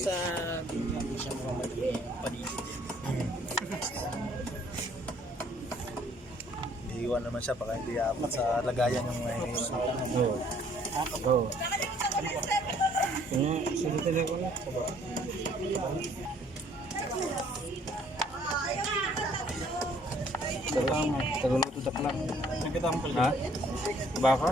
Sa hindi siya mamadali yung paligid. Iiwan naman siya baka hindi apat sa lagayan yung Oo. Oo. Sulitin ko na. Tagaluto dak lang. Ha? Baka?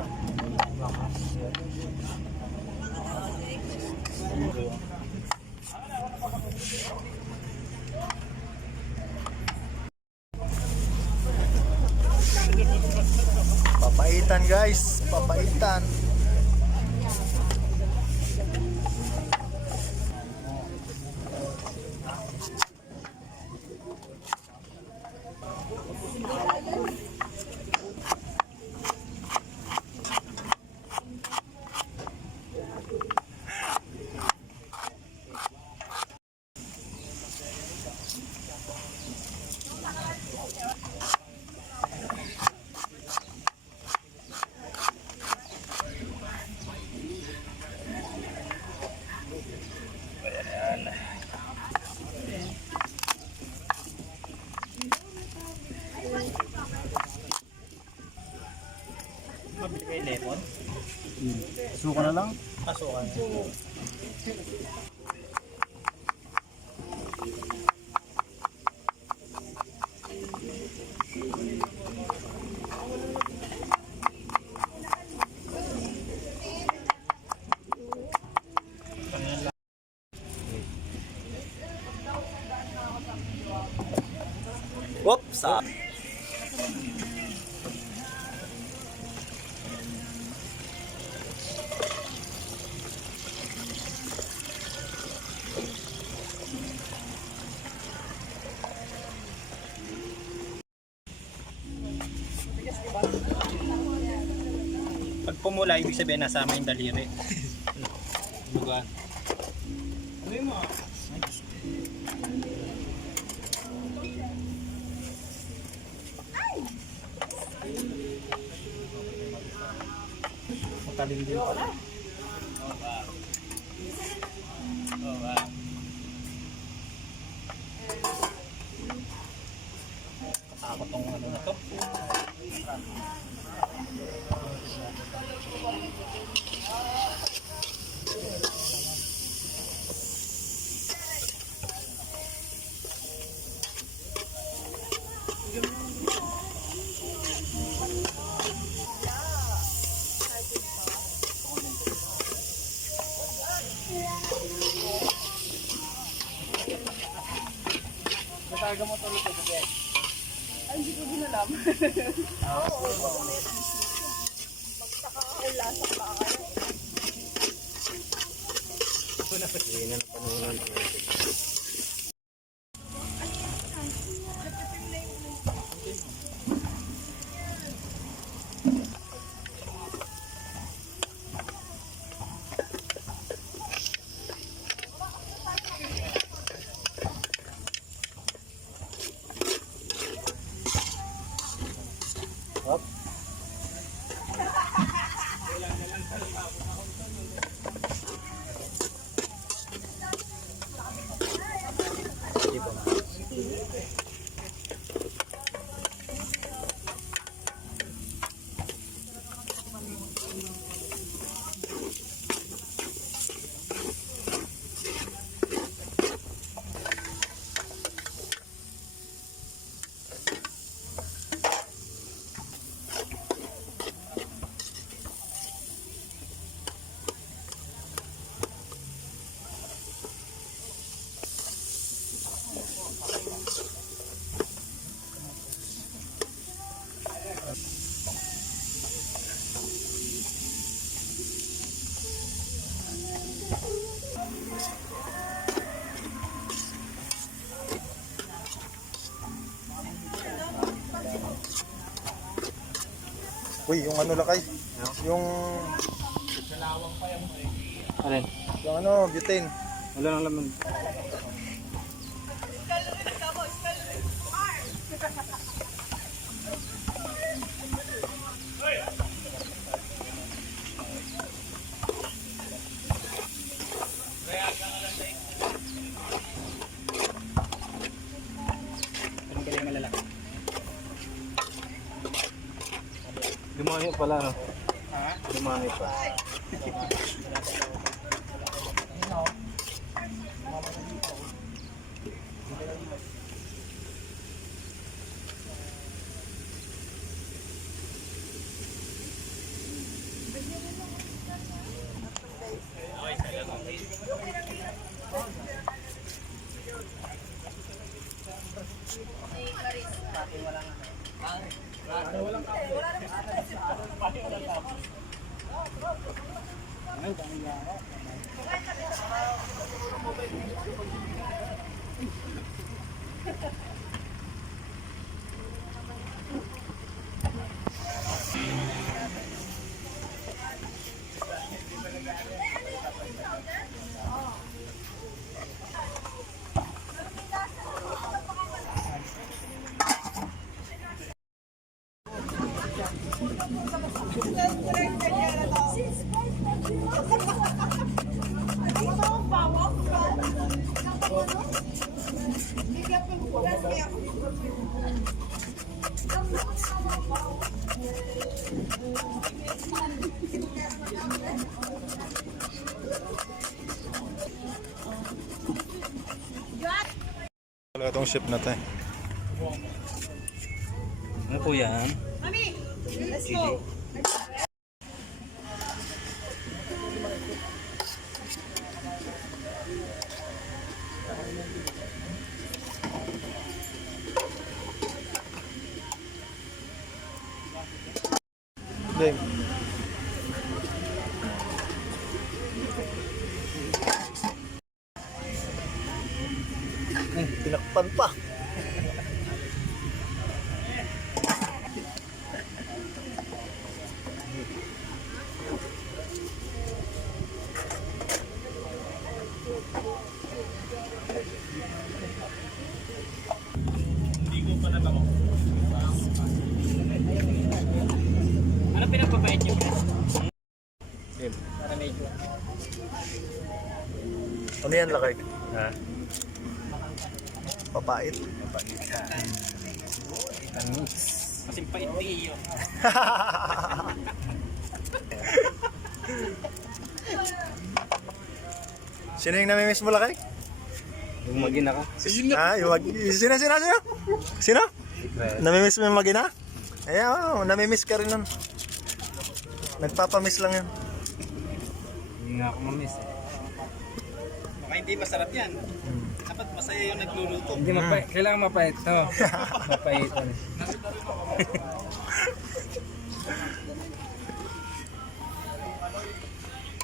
Papaitan guys, papaitan. Mabili kayo lemon? Suka na lang. Kasukan. Whoops! Pag pumula, ibig sabihin nasama yung daliri. Lugan. Ano yung mga? Matalim din pala. Oh, wow. Ako tong ano na to. Nataga mo tuloy ito kasi. Ay, hindi ko din alam. Magtaka ako lasang baka. Hindi na napanunan. Hop. Hindi pa ma. Uy, yung ano lakay? Yung Alin? ano, butane. Wala nang laman. Lumayo pala, no? Ha? Lumayo pa. Wala itong ship na to eh. Ano po yan? Mami, let's go. Game. Tinakpan pa. Hindi ko pa nabango. Ano pinagpapait niyo? Game. Para medyo. Ano yan, lakay? Ha? Papait. Kasi pait yun. Sino yung namimiss mo, lakay? Yung magina ka? Ah, yung sino? Sino? Namimiss mo yung magina? Ayan, namimiss ka rin nun. Nagpapamiss lang yun. Hindi nga ako mamiss eh. Baka hindi masarap yan. Dapat masaya yung nagluluto. Hindi mapait. Kailangan mapait to. Mapait.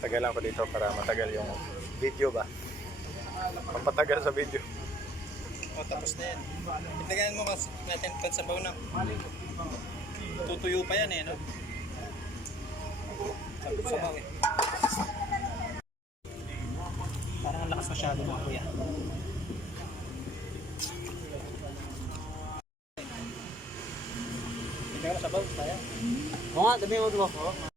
Tagalan ko dito para matagal yung video ba? Mapatagal sa video. O, tapos na yan. Itagaan mo kasi natin pagsabaw na. Tutuyo pa yan eh, no? Sabaw eh. Parang ang lakas masyado mo, kuya. Itagaan mo sabaw, kaya? Oo nga, sabihin mo ito.